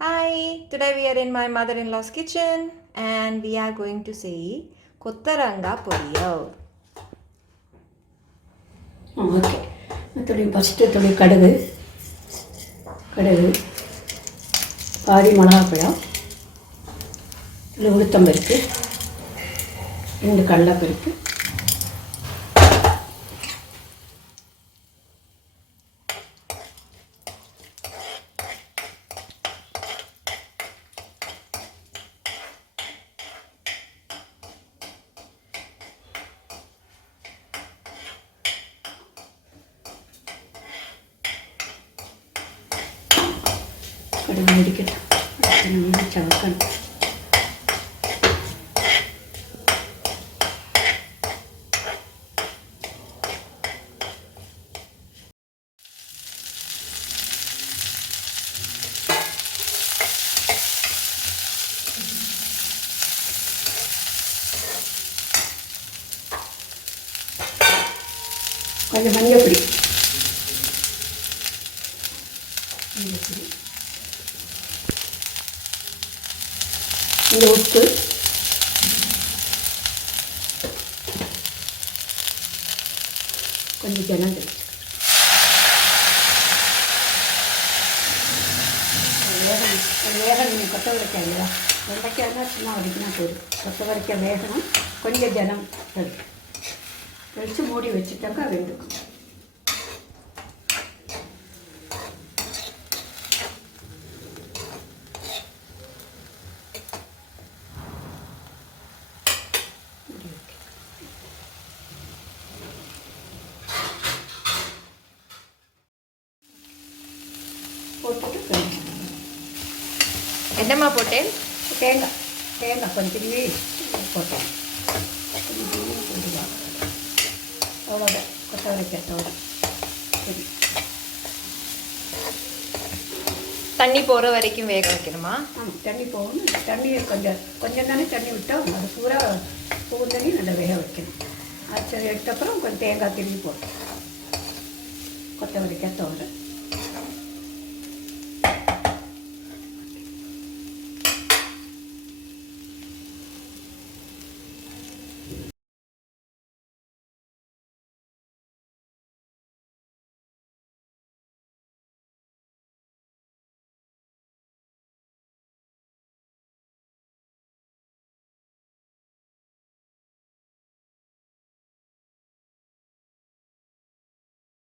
Hi, today we are in my mother-in-law's kitchen and we are going to say Kotharanga poriyal. Okay. First கடுகு பாதி மிளகாப்பழம் உளுத்தம்பருப்பு ரெண்டு கடலைப்பருப்பு கடுகு முடிக்கட்டும் சவக்கணும் கொஞ்சம் மஞ்சப்பொடி இந்த உப்பு கொஞ்சம் ஜனம் வேகணும் கொத்தவரைக்காய் இல்லையா வெண்டைக்காய்னா சும்மா வடிக்கினா போதும் கொத்தவரைக்காய் வேகணும் கொஞ்சம் ஜனம் வச்சு மூடி வச்சுட்டாக்கா வெந்துக்கும் போட்டுட்டு என்னம்மா போட்டேன்? தேங்காய் கொஞ்சம் போட்டேன் அவ்வளோதான் கொத்தவரைக்காய் தவிர சரி தண்ணி போகிற வரைக்கும் வேக வைக்கணுமா? ஆமாம் தண்ணி போகணும் தண்ணியை கொஞ்சம் தானே தண்ணி விட்டால் அது பூரா தண்ணி நல்லா வேக வைக்கணும் அது சரி எடுத்தப்புறம் கொஞ்சம் தேங்காய் திரும்பி போட்டோம் கொத்தவரைக்காய் தவிர